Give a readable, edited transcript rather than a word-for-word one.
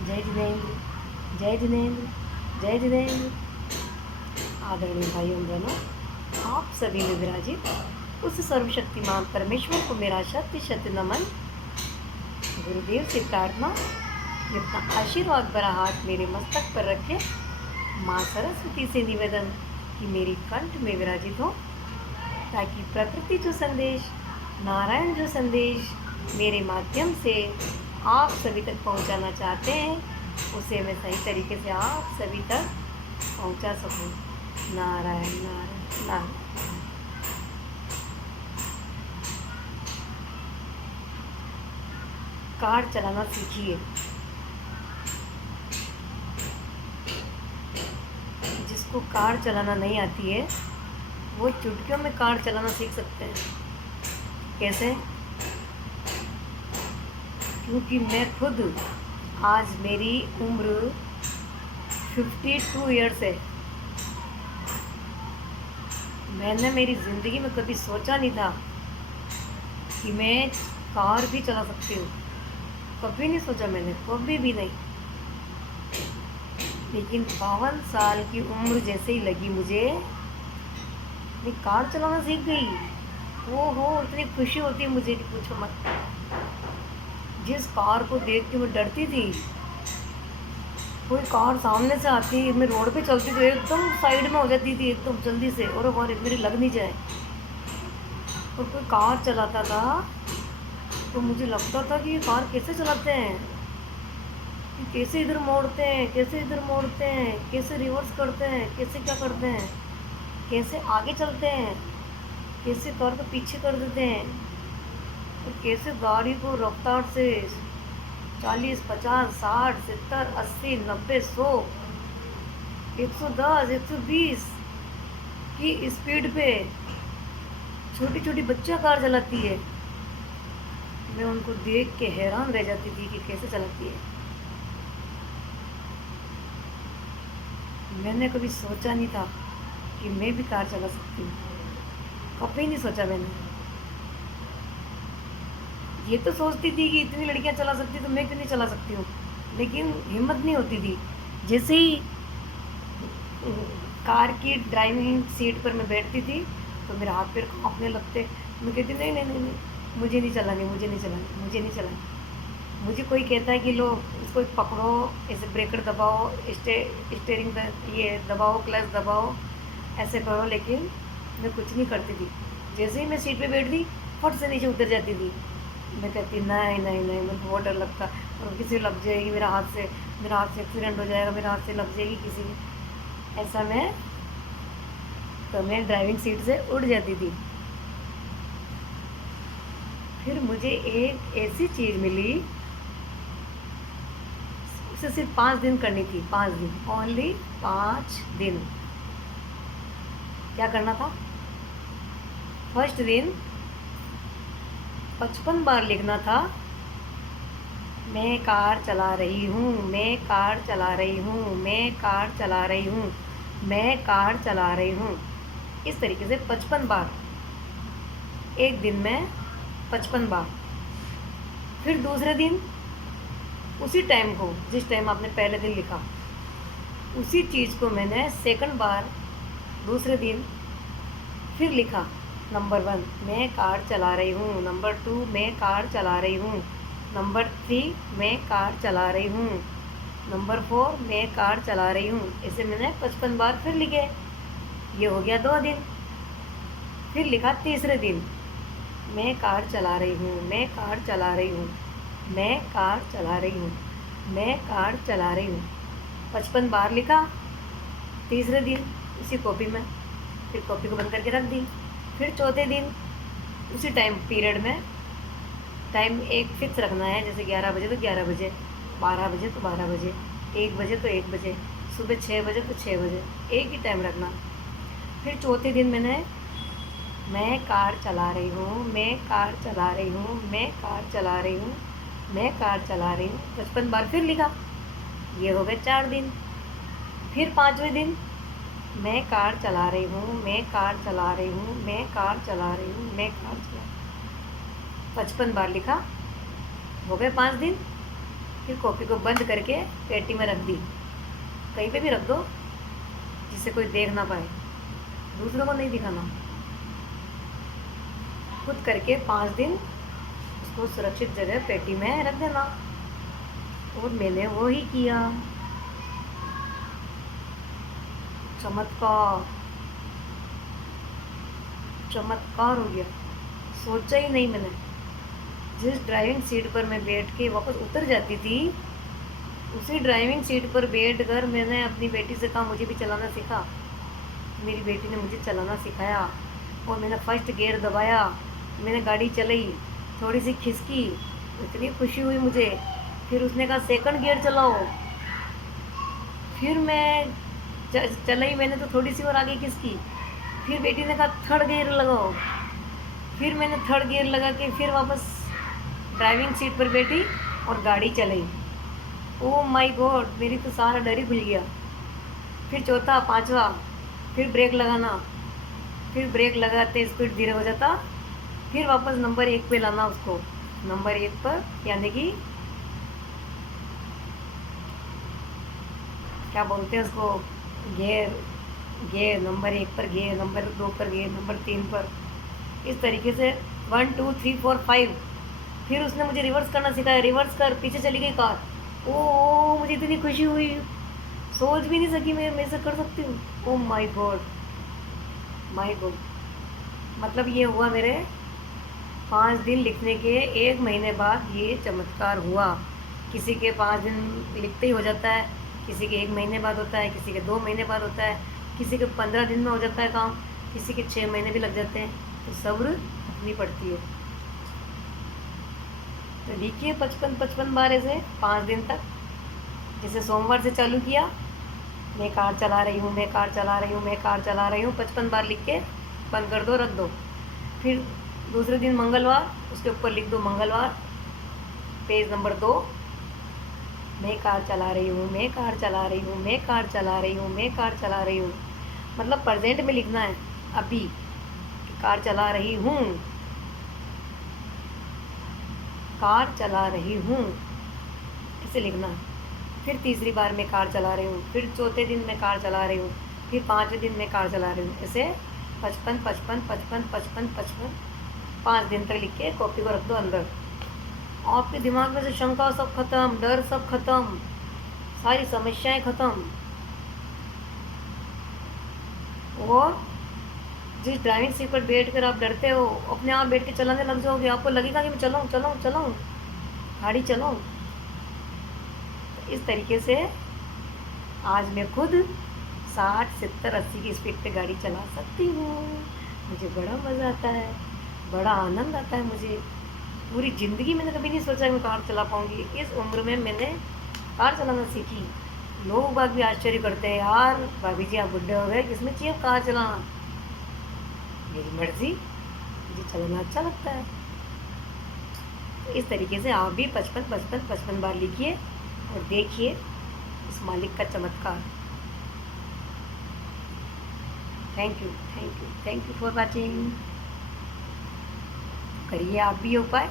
जय जिनेन्द्र, जय जिनेन्द्र, जय जिनेन्द्र। आदरणीय भाइयों बहनों, आप सभी में विराजित उस सर्वशक्तिमान परमेश्वर को मेरा शत शत नमन। गुरुदेव से प्रार्थना कि अपना आशीर्वाद भरा हाथ मेरे मस्तक पर रखे। माँ सरस्वती से निवेदन कि मेरी कंठ में विराजित हो, ताकि प्रकृति जो संदेश, नारायण जो संदेश मेरे माध्यम से आप सभी तक पहुंचाना चाहते हैं, उसे मैं सही तरीके से आप सभी तक पहुंचा सकूं। नारायण नारायण नारायण। कार चलाना सीखिए। जिसको कार चलाना नहीं आती है, वो चुटकियों में कार चलाना सीख सकते हैं। कैसे? क्योंकि मैं खुद, आज मेरी उम्र 52 ईयर्स है। मैंने मेरी ज़िंदगी में कभी सोचा नहीं था कि मैं कार भी चला सकती हूँ। कभी नहीं सोचा मैंने, कभी भी नहीं। लेकिन 52 साल की उम्र जैसे ही लगी मुझे, मैं कार चलाना सीख गई। हो इतनी खुशी होती है मुझे कि पूछो मत। जिस कार को देख के मैं डरती थी, कोई कार सामने से आती, मैं रोड पे चलती तो एकदम साइड में हो जाती थी, एकदम जल्दी से, और मेरी लग नहीं जाए। और कोई कार चलाता था तो मुझे लगता था कि ये कार कैसे चलाते हैं, कि कैसे इधर मोड़ते हैं, कैसे इधर मोड़ते हैं, कैसे रिवर्स करते हैं, कैसे क्या करते हैं, कैसे आगे चलते हैं, कैसे कार को पीछे कर देते हैं, और कैसे गाड़ी को रफ्तार से 40, 50, 60, 70, 80, 90, 100, 110, 120 की स्पीड पे छोटी छोटी बच्चा कार चलाती है। मैं उनको देख के हैरान रह जाती थी कि कैसे चलाती है। मैंने कभी सोचा नहीं था कि मैं भी कार चला सकती हूँ। कभी नहीं सोचा मैंने। ये तो सोचती थी कि इतनी लड़कियाँ चला सकती तो मैं क्यों नहीं चला सकती हूँ, लेकिन हिम्मत नहीं होती थी। जैसे ही कार की ड्राइविंग सीट पर मैं बैठती थी तो मेरा हाथ पैर कांपने लगते। मैं कहती नहीं नहीं नहीं नहीं, मुझे नहीं चलानी, मुझे नहीं चलानी, मुझे नहीं चलानी। मुझे कोई कहता है कि लो इसको पकड़ो, ऐसे ब्रेकर दबाओ, स्टेयरिंग ये दबाओ, क्लच दबाओ, ऐसे करो, लेकिन मैं कुछ नहीं करती थी। जैसे ही मैं सीट पे बैठती, फट से नीचे उतर जाती थी। मैं कहती नहीं नहीं नहीं, मुझे बहुत डर लगता, और किसी लग जाएगी, मेरा हाथ से एक्सीडेंट हो जाएगा, मेरा हाथ से लग जाएगी किसी की, ऐसा मैं ड्राइविंग सीट से उड़ जाती थी। फिर मुझे एक ऐसी चीज़ मिली, उसे सिर्फ 5 दिन करनी थी। 5 दिन, ओनली 5 दिन। क्या करना था? फर्स्ट दिन 55 बार लिखना था, मैं कार चला रही हूँ, मैं कार चला रही हूँ, मैं कार चला रही हूँ, मैं कार चला रही हूँ। इस तरीके से 55 बार, एक दिन में 55 बार। फिर दूसरे दिन उसी टाइम को, जिस टाइम आपने पहले दिन लिखा, उसी चीज़ को मैंने सेकंड बार दूसरे दिन फिर लिखा। नंबर 1, मैं कार चला रही हूँ। नंबर 2, मैं कार चला रही हूँ। नंबर 3, मैं कार चला रही हूँ। नंबर 4, मैं कार चला रही हूँ। ऐसे मैंने 55 बार फिर लिखे। ये हो गया 2 दिन। फिर लिखा तीसरे दिन, मैं कार चला रही हूँ, मैं कार चला रही हूँ, मैं कार चला रही हूँ, मैं कार चला रही हूँ। 55 बार लिखा तीसरे दिन उसी कॉपी में। फिर कॉपी को बंद करके रख दी। फिर चौथे दिन उसी टाइम पीरियड में, टाइम एक फिक्स रखना है, जैसे 11 बजे तो 11 बजे, 12 बजे तो 12 बजे, 1 बजे तो 1 बजे, सुबह 6 बजे तो 6 बजे, एक ही टाइम रखना। फिर चौथे दिन मैं कार चला रही हूँ, मैं कार चला रही हूँ, मैं कार चला रही हूँ, मैं कार चला रही हूँ, 55 बार फिर लिखा। ये हो गए 4 दिन। फिर 5वें दिन, मैं कार चला रही हूँ, मैं कार चला रही हूँ, मैं कार चला रही हूँ, मैं कार चला 55 बार लिखा। हो गए 5 दिन। फिर कॉपी को बंद करके पेटी में रख दी, कहीं पे भी रख दो जिससे कोई देख ना पाए, दूसरों को नहीं दिखाना। खुद करके 5 दिन उसको सुरक्षित जगह पेटी में रख देना। और मैंने वो ही किया। चमत्कार, चमत्कार हो गया। सोचा ही नहीं मैंने। जिस ड्राइविंग सीट पर मैं बैठ के वापस उतर जाती थी, उसी ड्राइविंग सीट पर बैठ कर मैंने अपनी बेटी से कहा मुझे भी चलाना सिखा। मेरी बेटी ने मुझे चलाना सिखाया और मैंने फर्स्ट गियर दबाया, मैंने गाड़ी चलाई, थोड़ी सी खिसकी, इतनी खुशी हुई मुझे। फिर उसने कहा सेकंड गियर चलाओ, फिर मैं चलाई, मैंने तो थोड़ी सी और आगे खिसकी। फिर बेटी ने कहा थर्ड गियर लगाओ, फिर मैंने थर्ड गियर लगा के फिर वापस ड्राइविंग सीट पर बैठी और गाड़ी चलाई। ओह माय गॉड, मेरी तो सारा डर ही खुल गया। फिर चौथा, पांचवा, फिर ब्रेक लगाना, फिर ब्रेक लगाते स्पीड धीरे हो जाता, फिर वापस नंबर 1 पे लाना उसको, नंबर 1 पर, यानी कि क्या बोलते हैं उसको, गियर, गियर नंबर 1 पर, गियर नंबर 2 पर, गियर नंबर 3 पर, इस तरीके से 1 2 3 4 5। फिर उसने मुझे रिवर्स करना सिखाया, रिवर्स कर, पीछे चली गई कार। ओ मुझे इतनी खुशी हुई, सोच भी नहीं सकी मैं से कर सकती हूँ। Oh my God, my God. मतलब ये हुआ मेरे 5 दिन लिखने के 1 महीने बाद ये चमत्कार हुआ। किसी के 5 दिन लिखते ही हो जाता है, किसी के 1 महीने बाद होता है, किसी के 2 महीने बाद होता है, किसी के 15 दिन में हो जाता है काम, किसी के 6 महीने भी लग जाते हैं। तो सब्र रखनी पड़ती है। तो लिखिए 55 बार ऐसे 5 दिन तक। जैसे सोमवार से चालू किया, मैं कार चला रही हूँ, मैं कार चला रही हूँ, मैं कार चला रही हूँ, 55 बार लिख के बंद कर दो, रख दो। फिर दूसरे दिन मंगलवार, उसके ऊपर लिख दो मंगलवार, पेज नंबर 2, मैं कार चला रही हूँ, मैं कार चला रही हूँ, मैं कार चला रही हूँ, मैं कार चला रही हूँ। मतलब प्रेजेंट में लिखना है अभी कि कार चला रही हूँ, कार चला रही हूँ, ऐसे लिखना। फिर तीसरी बार मैं कार चला रही हूँ, फिर चौथे दिन मैं कार चला रही हूँ, फिर 5वें दिन मैं कार चला रही हूँ। ऐसे 55 55 55 55 55 5 दिन तक लिख के कॉपी को रख दो अंदर। आपके दिमाग में से शंका सब खत्म, डर सब खत्म, सारी समस्याएं खत्म। और जिस ड्राइविंग सीट पर बैठ कर आप डरते हो, अपने आप बैठ के चलाने लग जाओगे, आपको लगेगा कि मैं चलाऊँ चलाऊँ चलाऊँ, गाड़ी चलाऊँ। इस तरीके से आज मैं खुद 60 70 80 की स्पीड पे गाड़ी चला सकती हूँ। मुझे बड़ा मज़ा आता है, बड़ा आनंद आता है मुझे। पूरी ज़िंदगी मैंने कभी नहीं सोचा मैं कार चला पाऊँगी। इस उम्र में मैंने कार चलाना सीखी। लोग बाग भी आश्चर्य करते हैं, यार भाभी जी आप बुढ़े हो गए, किसमें चाहिए कार चलाना। मेरी मर्ज़ी, मुझे चलाना अच्छा लगता है। तो इस तरीके से आप भी 55 बार लिखिए और देखिए इस मालिक का चमत्कार। Thank you for watching. करिए आप भी उपाय।